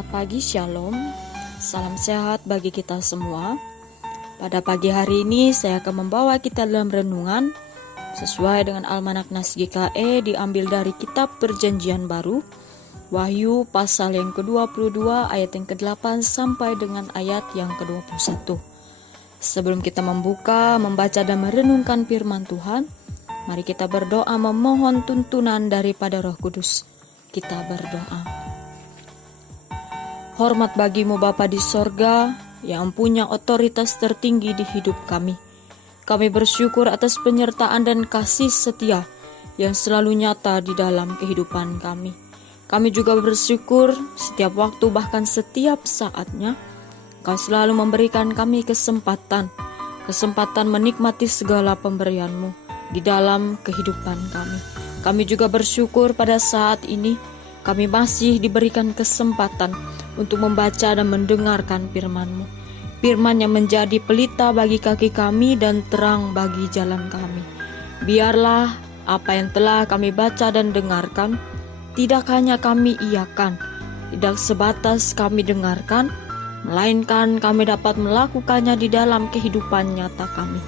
Selamat pagi, Shalom. Salam sehat bagi kita semua. Pada pagi hari ini saya akan membawa kita dalam renungan sesuai dengan Almanak Nas GKE, diambil dari kitab Perjanjian Baru, Wahyu pasal yang ke-22 ayat yang ke-8 sampai dengan ayat yang ke-21. Sebelum kita membaca dan merenungkan firman Tuhan, mari kita berdoa memohon tuntunan daripada Roh Kudus. Kita berdoa. Hormat bagimu Bapa di sorga, yang punya otoritas tertinggi di hidup kami. Kami bersyukur atas penyertaan dan kasih setia yang selalu nyata di dalam kehidupan kami. Kami juga bersyukur setiap waktu, bahkan setiap saatnya, Kau selalu memberikan kami kesempatan menikmati segala pemberian-Mu di dalam kehidupan kami. Kami juga bersyukur pada saat ini kami masih diberikan kesempatan untuk membaca dan mendengarkan firman-Mu. Firman yang menjadi pelita bagi kaki kami dan terang bagi jalan kami. Biarlah apa yang telah kami baca dan dengarkan tidak hanya kami iakan, tidak sebatas kami dengarkan, melainkan kami dapat melakukannya di dalam kehidupan nyata kami.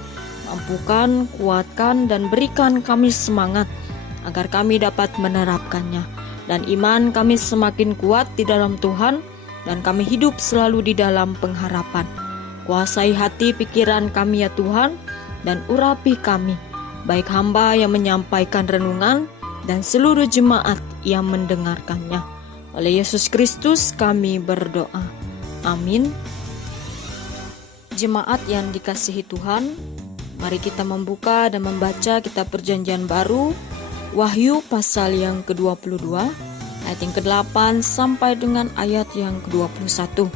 Mampukan, kuatkan, dan berikan kami semangat agar kami dapat menerapkannya. Dan iman kami semakin kuat di dalam Tuhan, dan kami hidup selalu di dalam pengharapan. Kuasai hati pikiran kami ya Tuhan, dan urapi kami, baik hamba yang menyampaikan renungan, dan seluruh jemaat yang mendengarkannya. Oleh Yesus Kristus kami berdoa. Amin. Jemaat yang dikasihi Tuhan, mari kita membuka dan membaca kitab Perjanjian Baru, Wahyu pasal yang ke-22, ayat yang ke-8 sampai dengan ayat yang ke-21.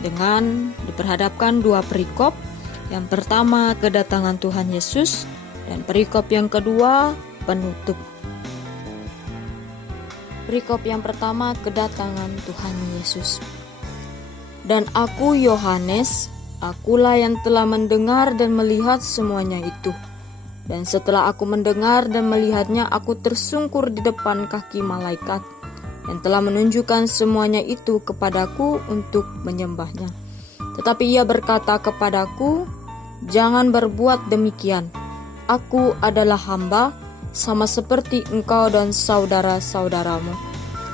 Dengan diperhadapkan dua perikop. Yang pertama, kedatangan Tuhan Yesus, dan perikop yang kedua, penutup. Perikop yang pertama, kedatangan Tuhan Yesus. Dan aku Yohanes, akulah yang telah mendengar dan melihat semuanya itu. Dan setelah aku mendengar dan melihatnya, aku tersungkur di depan kaki malaikat yang telah menunjukkan semuanya itu kepadaku untuk menyembahnya. Tetapi ia berkata kepadaku, "Jangan berbuat demikian. Aku adalah hamba, sama seperti engkau dan saudara-saudaramu,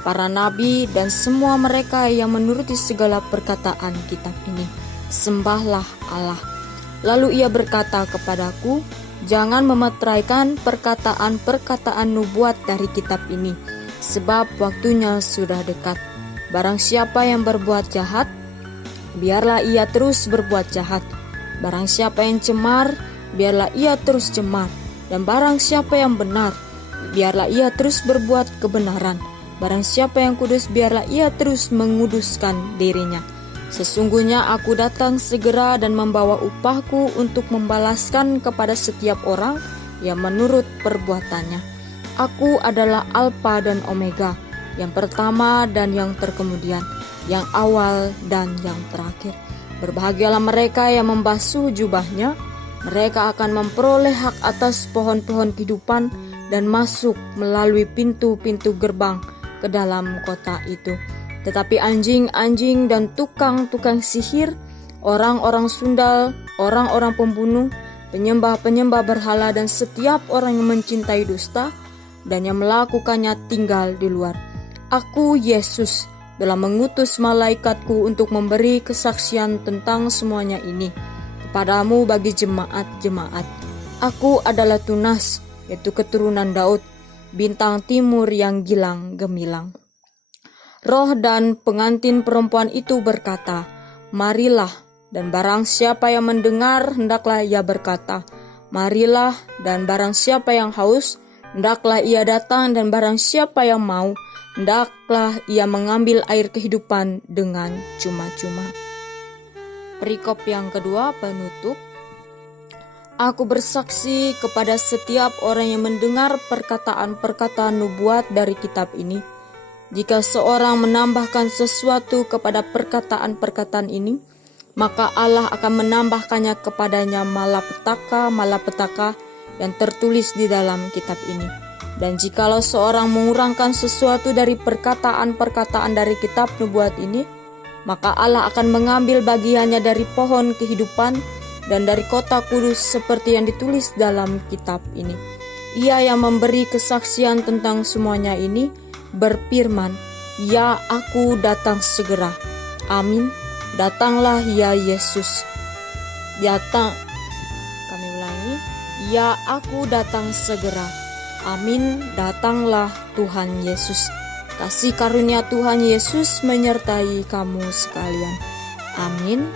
para nabi dan semua mereka yang menuruti segala perkataan kitab ini. Sembahlah Allah." Lalu ia berkata kepadaku, "Jangan memeteraikan perkataan-perkataan nubuat dari kitab ini, sebab waktunya sudah dekat. Barang siapa yang berbuat jahat, biarlah ia terus berbuat jahat. Barang siapa yang cemar, biarlah ia terus cemar. Dan barang siapa yang benar, biarlah ia terus berbuat kebenaran. Barang siapa yang kudus, biarlah ia terus menguduskan dirinya. Sesungguhnya aku datang segera dan membawa upahku untuk membalaskan kepada setiap orang yang menurut perbuatannya. Aku adalah Alfa dan Omega, yang pertama dan yang terkemudian, yang awal dan yang terakhir. Berbahagialah mereka yang membasuh jubahnya, mereka akan memperoleh hak atas pohon-pohon kehidupan dan masuk melalui pintu-pintu gerbang ke dalam kota itu. Tetapi anjing-anjing dan tukang-tukang sihir, orang-orang sundal, orang-orang pembunuh, penyembah-penyembah berhala, dan setiap orang yang mencintai dusta dan yang melakukannya tinggal di luar. Aku, Yesus, telah mengutus malaikatku untuk memberi kesaksian tentang semuanya ini kepadamu bagi jemaat-jemaat. Aku adalah Tunas, yaitu keturunan Daud, bintang timur yang gilang gemilang. Roh dan pengantin perempuan itu berkata, "Marilah." Dan barang siapa yang mendengar, hendaklah ia berkata, "Marilah." Dan barang siapa yang haus, hendaklah ia datang. Dan barang siapa yang mau, hendaklah ia mengambil air kehidupan dengan cuma-cuma. Perikop yang kedua, penutup. Aku bersaksi kepada setiap orang yang mendengar perkataan-perkataan nubuat dari kitab ini. Jika seorang menambahkan sesuatu kepada perkataan-perkataan ini, maka Allah akan menambahkannya kepadanya malapetaka yang tertulis di dalam kitab ini. Dan jikalau seorang mengurangkan sesuatu dari perkataan-perkataan dari kitab nubuat ini, maka Allah akan mengambil bagiannya dari pohon kehidupan dan dari kota kudus seperti yang ditulis dalam kitab ini. Ia yang memberi kesaksian tentang semuanya ini berfirman, "Ya, aku datang segera." Amin. Datanglah ya Yesus. Kami ulangi. Ya, aku datang segera. Amin. Datanglah Tuhan Yesus. Kasih karunia Tuhan Yesus menyertai kamu sekalian. Amin.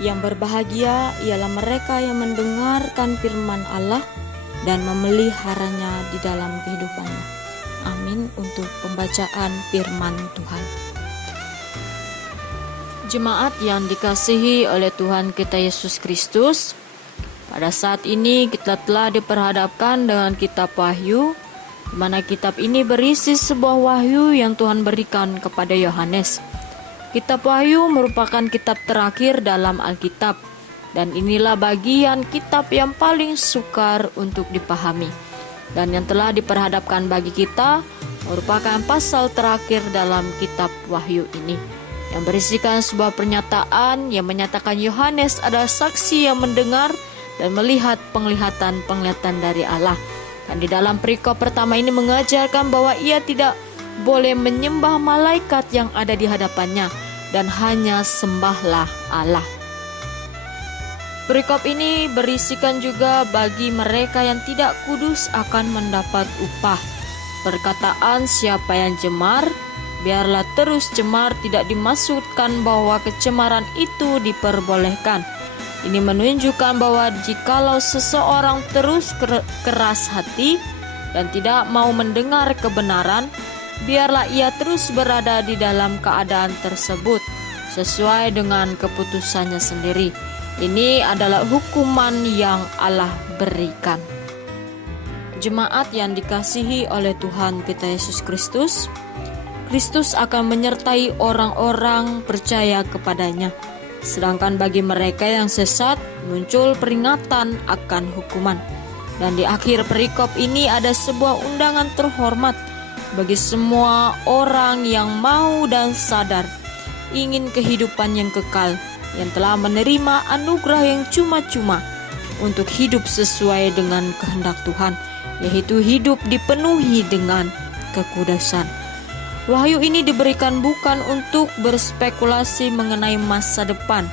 Yang berbahagia ialah mereka yang mendengarkan firman Allah dan memeliharanya di dalam kehidupannya. Amin. Untuk pembacaan firman Tuhan. Jemaat yang dikasihi oleh Tuhan kita Yesus Kristus, pada saat ini kita telah diperhadapkan dengan kitab Wahyu, di mana kitab ini berisi sebuah wahyu yang Tuhan berikan kepada Yohanes. Kitab Wahyu merupakan kitab terakhir dalam Alkitab, dan inilah bagian kitab yang paling sukar untuk dipahami. Dan yang telah diperhadapkan bagi kita merupakan pasal terakhir dalam kitab Wahyu ini, yang berisikan sebuah pernyataan yang menyatakan Yohanes adalah saksi yang mendengar dan melihat penglihatan-penglihatan dari Allah. Dan di dalam perikop pertama ini mengajarkan bahwa ia tidak boleh menyembah malaikat yang ada di hadapannya, dan hanya sembahlah Allah. Perikop ini berisikan juga bagi mereka yang tidak kudus akan mendapat upah. Perkataan siapa yang cemar, biarlah terus cemar, tidak dimaksudkan bahwa kecemaran itu diperbolehkan. Ini menunjukkan bahwa jikalau seseorang terus keras hati dan tidak mau mendengar kebenaran, biarlah ia terus berada di dalam keadaan tersebut sesuai dengan keputusannya sendiri. Ini adalah hukuman yang Allah berikan. Jemaat yang dikasihi oleh Tuhan kita Yesus Kristus, Kristus akan menyertai orang-orang percaya kepadanya. Sedangkan bagi mereka yang sesat muncul peringatan akan hukuman. Dan di akhir perikop ini ada sebuah undangan terhormat bagi semua orang yang mau dan sadar ingin kehidupan yang kekal, yang telah menerima anugerah yang cuma-cuma untuk hidup sesuai dengan kehendak Tuhan, yaitu hidup dipenuhi dengan kekudusan. Wahyu ini diberikan bukan untuk berspekulasi mengenai masa depan,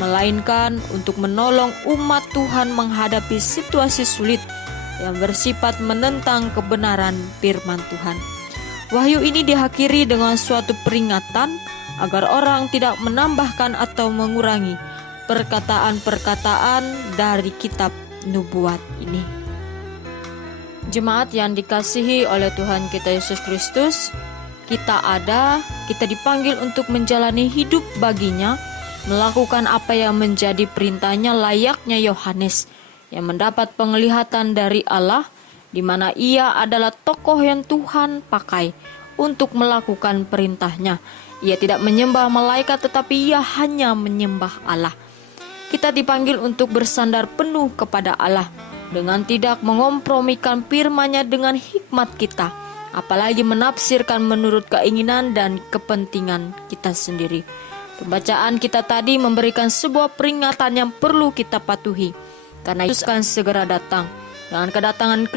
melainkan untuk menolong umat Tuhan menghadapi situasi sulit yang bersifat menentang kebenaran firman Tuhan. Wahyu ini diakhiri dengan suatu peringatan agar orang tidak menambahkan atau mengurangi perkataan-perkataan dari kitab nubuat ini. Jemaat yang dikasihi oleh Tuhan kita Yesus Kristus, kita dipanggil untuk menjalani hidup baginya, melakukan apa yang menjadi perintahnya layaknya Yohanes yang mendapat penglihatan dari Allah, di mana ia adalah tokoh yang Tuhan pakai untuk melakukan perintahnya. Ia tidak menyembah malaikat, tetapi ia hanya menyembah Allah. Kita dipanggil untuk bersandar penuh kepada Allah dengan tidak mengompromikan firman-Nya dengan hikmat kita, apalagi menafsirkan menurut keinginan dan kepentingan kita sendiri. Pembacaan kita tadi memberikan sebuah peringatan yang perlu kita patuhi, karena Yesus akan segera datang. Dengan kedatangan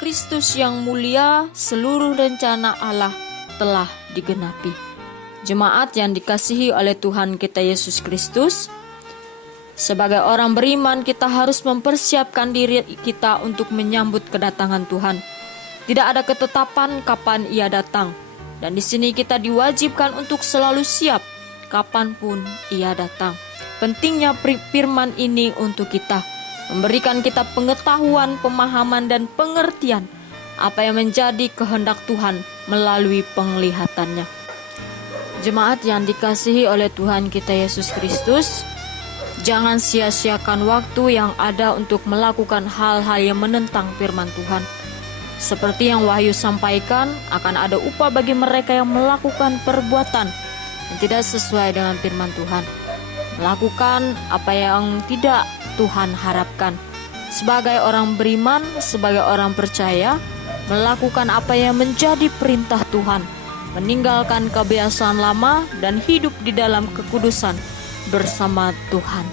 Kristus yang mulia, seluruh rencana Allah telah digenapi. Jemaat yang dikasihi oleh Tuhan kita Yesus Kristus, sebagai orang beriman kita harus mempersiapkan diri kita untuk menyambut kedatangan Tuhan. Tidak ada ketetapan kapan ia datang, dan di sini kita diwajibkan untuk selalu siap kapanpun ia datang. Pentingnya firman ini untuk kita, memberikan kita pengetahuan, pemahaman, dan pengertian apa yang menjadi kehendak Tuhan melalui penglihatannya. Jemaat yang dikasihi oleh Tuhan kita Yesus Kristus, jangan sia-siakan waktu yang ada untuk melakukan hal-hal yang menentang firman Tuhan. Seperti yang Wahyu sampaikan, akan ada upah bagi mereka yang melakukan perbuatan yang tidak sesuai dengan firman Tuhan, melakukan apa yang tidak Tuhan harapkan. sebagai orang beriman, sebagai orang percaya, melakukan apa yang menjadi perintah Tuhan, meninggalkan kebiasaan lama dan hidup di dalam kekudusan bersama Tuhan.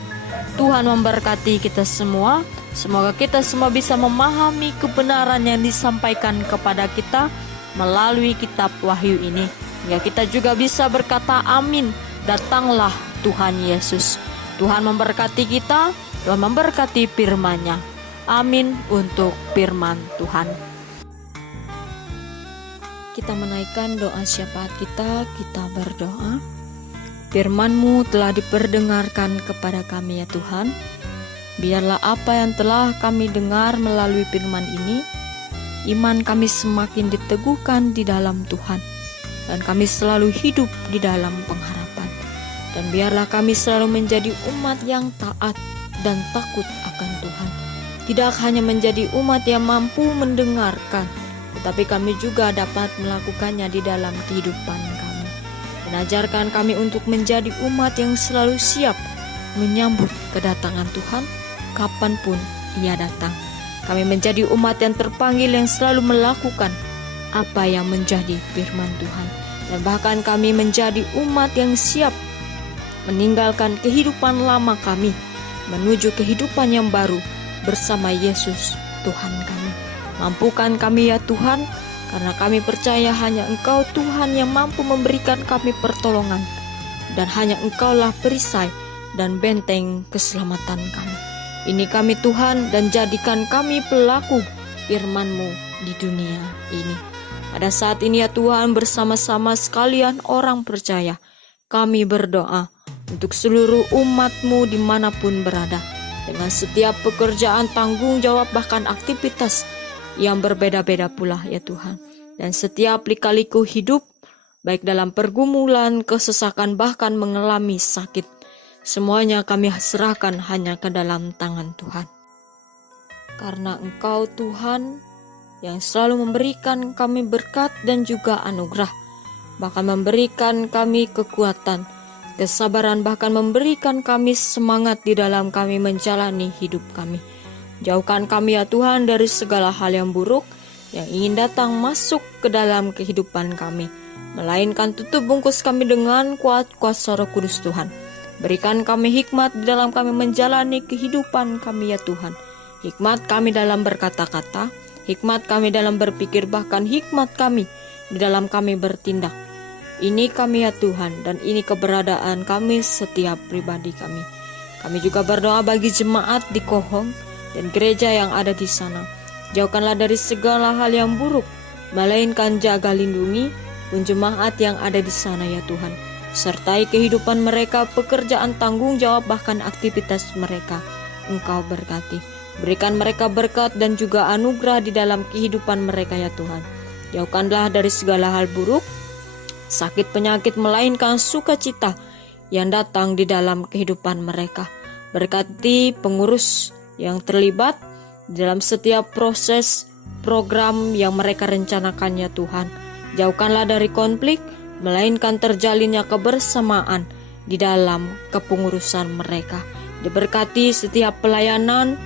Tuhan memberkati kita semua. Semoga kita semua bisa memahami kebenaran yang disampaikan kepada kita melalui kitab Wahyu ini. Ya, kita juga bisa berkata amin. Datanglah Tuhan Yesus. Tuhan memberkati kita, Tuhan memberkati firman-Nya. Amin untuk firman Tuhan. Kita menaikkan doa syafaat kita berdoa. Firman-Mu telah diperdengarkan kepada kami ya Tuhan. Biarlah apa yang telah kami dengar melalui firman ini, iman kami semakin diteguhkan di dalam Tuhan, dan kami selalu hidup di dalam pengharapan. Dan biarlah kami selalu menjadi umat yang taat dan takut akan Tuhan. Tidak hanya menjadi umat yang mampu mendengarkan, tetapi kami juga dapat melakukannya di dalam kehidupan kami. Dan ajarkan kami untuk menjadi umat yang selalu siap menyambut kedatangan Tuhan kapanpun Ia datang. Kami menjadi umat yang terpanggil yang selalu melakukan apa yang menjadi firman Tuhan. Dan bahkan kami menjadi umat yang siap meninggalkan kehidupan lama kami menuju kehidupan yang baru bersama Yesus Tuhan kami. Mampukan kami ya Tuhan, karena kami percaya hanya Engkau Tuhan yang mampu memberikan kami pertolongan, dan hanya Engkaulah perisai dan benteng keselamatan kami. Ini kami Tuhan, dan jadikan kami pelaku firman-Mu di dunia ini. Pada saat ini ya Tuhan, bersama-sama sekalian orang percaya, kami berdoa untuk seluruh umat-Mu dimanapun berada, dengan setiap pekerjaan, tanggung jawab, bahkan aktivitas yang berbeda-beda pula ya Tuhan. Dan setiap lika-liku hidup, baik dalam pergumulan, kesesakan, bahkan mengalami sakit, semuanya kami serahkan hanya ke dalam tangan Tuhan. Karena Engkau Tuhan yang selalu memberikan kami berkat dan juga anugerah, bahkan memberikan kami kekuatan, kesabaran, bahkan memberikan kami semangat di dalam kami menjalani hidup kami. Jauhkan kami ya Tuhan dari segala hal yang buruk yang ingin datang masuk ke dalam kehidupan kami, melainkan tutup bungkus kami dengan kuasa Roh Kudus Tuhan. Berikan kami hikmat di dalam kami menjalani kehidupan kami ya Tuhan. Hikmat kami dalam berkata-kata, hikmat kami dalam berpikir, bahkan hikmat kami di dalam kami bertindak. Ini kami ya Tuhan, dan ini keberadaan kami setiap pribadi kami. Kami juga berdoa bagi jemaat di Kohong dan gereja yang ada di sana. Jauhkanlah dari segala hal yang buruk, melainkan jaga lindungi pun jemaat yang ada di sana ya Tuhan. Sertai kehidupan mereka, pekerjaan, tanggung jawab, bahkan aktivitas mereka. Engkau berkati. Berikan mereka berkat dan juga anugerah di dalam kehidupan mereka ya Tuhan. Jauhkanlah dari segala hal buruk, sakit, penyakit, melainkan sukacita yang datang di dalam kehidupan mereka. Berkati pengurus yang terlibat dalam setiap proses program yang mereka rencanakan ya Tuhan. Jauhkanlah dari konflik, melainkan terjalinnya kebersamaan di dalam kepengurusan mereka. Diberkati setiap pelayanan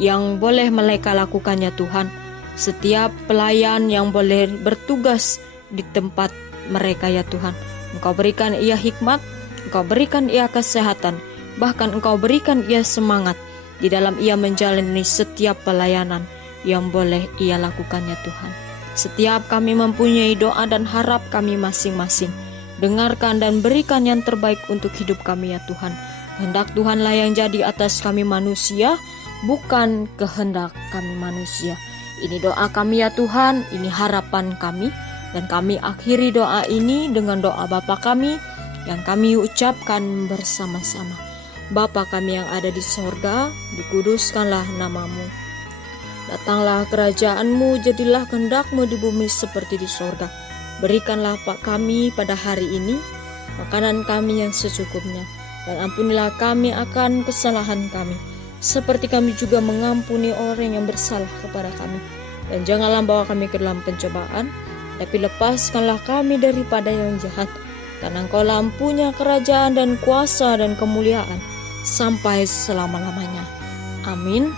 yang boleh mereka lakukan ya Tuhan. Setiap pelayan yang boleh bertugas di tempat mereka ya Tuhan. Engkau berikan ia hikmat, Engkau berikan ia kesehatan, bahkan Engkau berikan ia semangat di dalam ia menjalani setiap pelayanan yang boleh ia lakukan ya Tuhan. Setiap kami mempunyai doa dan harap kami masing-masing. Dengarkan dan berikan yang terbaik untuk hidup kami ya Tuhan. Kehendak Tuhanlah yang jadi atas kami manusia, bukan kehendak kami manusia. Ini doa kami ya Tuhan, ini harapan kami. Dan kami akhiri doa ini dengan doa Bapa kami yang kami ucapkan bersama-sama. Bapa kami yang ada di sorga, dikuduskanlah namamu. Datanglah kerajaan-Mu, jadilah kehendak-Mu di bumi seperti di sorga. Berikanlah Pak kami pada hari ini makanan kami yang secukupnya, dan ampunilah kami akan kesalahan kami, seperti kami juga mengampuni orang yang bersalah kepada kami. Dan janganlah bawa kami ke dalam pencobaan, tapi lepaskanlah kami daripada yang jahat. Karena Engkau-lah punya kerajaan dan kuasa dan kemuliaan sampai selama-lamanya. Amin.